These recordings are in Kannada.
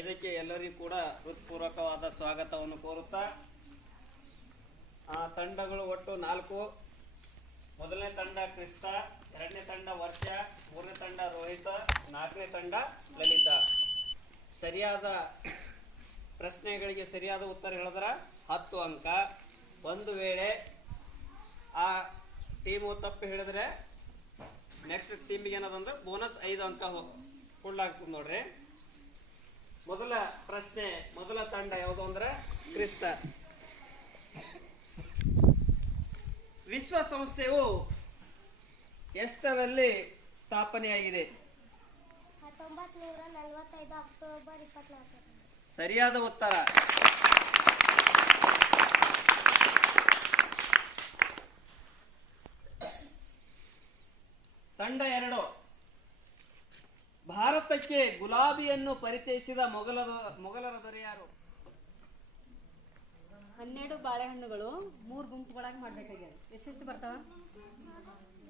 ಇದಕ್ಕೆ ಎಲ್ಲರಿಗೂ ಕೂಡ ಹೃತ್ಪೂರ್ವಕವಾದ ಸ್ವಾಗತವನ್ನು ಕೋರುತ್ತಾ ತಂಡಗಳು ಒಟ್ಟು 4. ಮೊದಲನೇ ತಂಡ ಕ್ರಿಸ್ತ, ಎರಡನೇ ತಂಡ ವರ್ಷ, ಮೂರನೇ ತಂಡ ರೋಹಿತ, ನಾಲ್ಕನೇ ತಂಡ ಲಲಿತಾ. ಸರಿಯಾದ ಪ್ರಶ್ನೆಗಳಿಗೆ ಸರಿಯಾದ ಉತ್ತರ ಹೇಳಿದ್ರೆ 10 ಅಂಕ. ಒಂದು ವೇಳೆ ಆ ಟೀಮು ತಪ್ಪು ಹೇಳಿದ್ರೆ ನೆಕ್ಸ್ಟ್ ಟೀಮಿಗೆ ಏನದಂದ್ರೆ ಬೋನಸ್ 5 ಅಂಕ ಕೊಡ್ಲಾಗ್ತದೆ ನೋಡ್ರಿ. ಮೊದಲ ಪ್ರಶ್ನೆ, ಮೊದಲ ತಂಡ ಯಾವುದು ಅಂದ್ರೆ ಕ್ರಿಸ್ತ. ವಿಶ್ವಸಂಸ್ಥೆಯು ಎಷ್ಟರಲ್ಲಿ ಸ್ಥಾಪನೆಯಾಗಿದೆ? 1945 ಅಕ್ಟೋಬರ್ 24. ಸರಿಯಾದ ಉತ್ತರ. ತಂಡ 2. ಭಾರತಕ್ಕೆ ಗುಲಾಬಿಯನ್ನು ಪರಿಚಯಿಸಿದ ಮೊಘಲರ ದೊರೆ ಯಾರು? 12 ಬಾಳೆಹಣ್ಣುಗಳು 3 ಗುಂಪುಗಳಾಗಿ ಮಾಡ್ಬೇಕಾಗ್ಯದ. ಎಷ್ಟೆಷ್ಟು ಬರ್ತಾವ?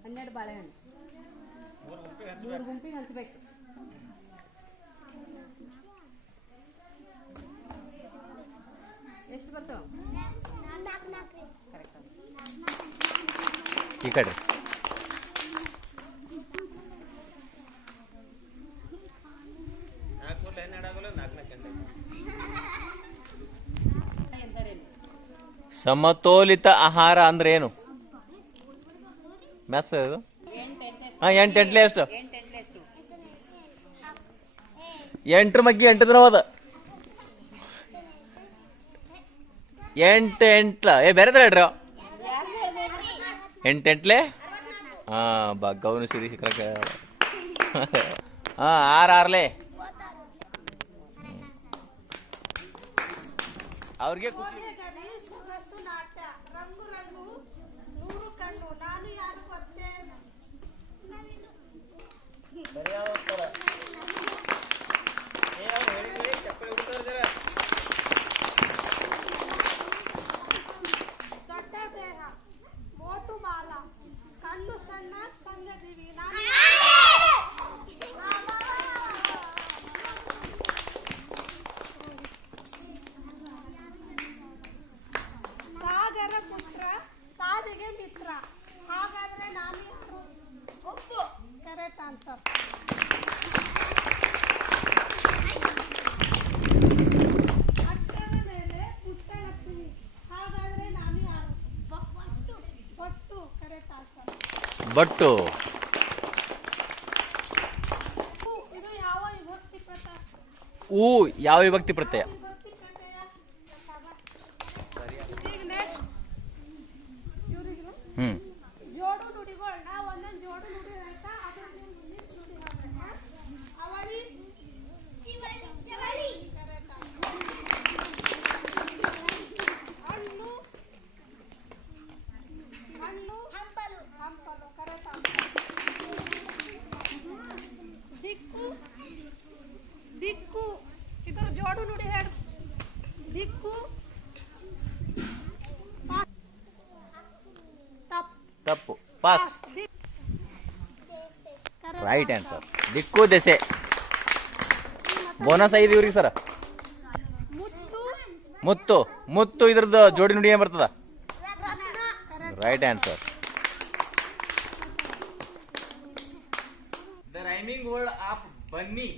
12 ಬಾಳೆಹಣ್ಣು 3 ಗುಂಪಿಗೆ ಹಂಚಬೇಕು. ಎಷ್ಟು ಬರ್ತಾವ? ಕರೆಕ್ಟ್. ಈ ಕಡೆ ಸಮತೋಲಿತ ಆಹಾರ ಅಂದ್ರೆ ಏನು? ಮ್ಯಾಥ್ಸ್ ಅದು. 8 ಎಷ್ಟು? 8 ಮಗ್ಗಿ 8 ದಿನವಾದ 8 ಬೇರೆ ತರ ಹೇಳ್ರಿ. 8 ಗೌನು ಸಿರಿ ಕರೆಕ್ಟ್. 6 ಅವ್ರಿಗೆ ಖುಷಿ. ಬಟ್ಟು ಯಾವ ವಿಭಕ್ತಿ ಪ್ರತ್ಯಯ? ಜೋಡು ನುಡಿಗಳನ್ನ ಒಂದೊಂದು ಜೋಡು ನುಡಿ ಹೇಳ್ತಾ ಅದ್ರ ಅವಳಿ ಹಣ್ಣು ಹಣ್ಣು ಹಂಪಲು ಹಂಪಲು ಕರೆಕ್ಟ್. ದಿಕ್ಕು ದಿಕ್ಕು ಇದ್ರ ಜೋಡು ನುಡಿ ಹೇಳಿ. ದಿಕ್ಕು ತಪ್ಪು. ಪಾಸ್. Right answer. ದಿಕ್ಕು ದೆಸೆ. ಬೋನಸ್ 5 ಇವ್ರಿಗೆ ಸರ್. ಮುತ್ತು ಮುತ್ತು ಇದ್ರದ್ದು ಜೋಡಿ ನುಡಿ ಏನ್ ಬರ್ತದ? Right answer. The rhyming word of bunny.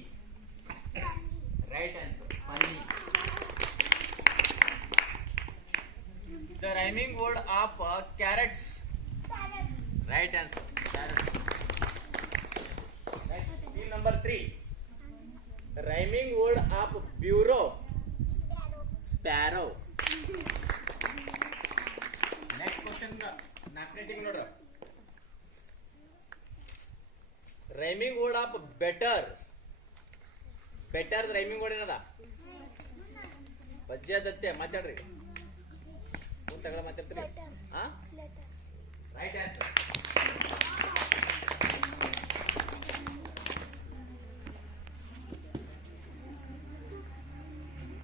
Right answer. Bunny. The rhyming word of carrots. Right answer. Next, number 3. The rhyming word of bureau. Sparrow. Next question. Noddra. Rhyming word of better. Better rhyming word ಏನದ? ಪದ್ಯದತ್ತೆ ಮಾತಾಡ್ರಿ. ಕೂತಗಳ ಮಾತಾಡ್ತೀರಿ. Right answer.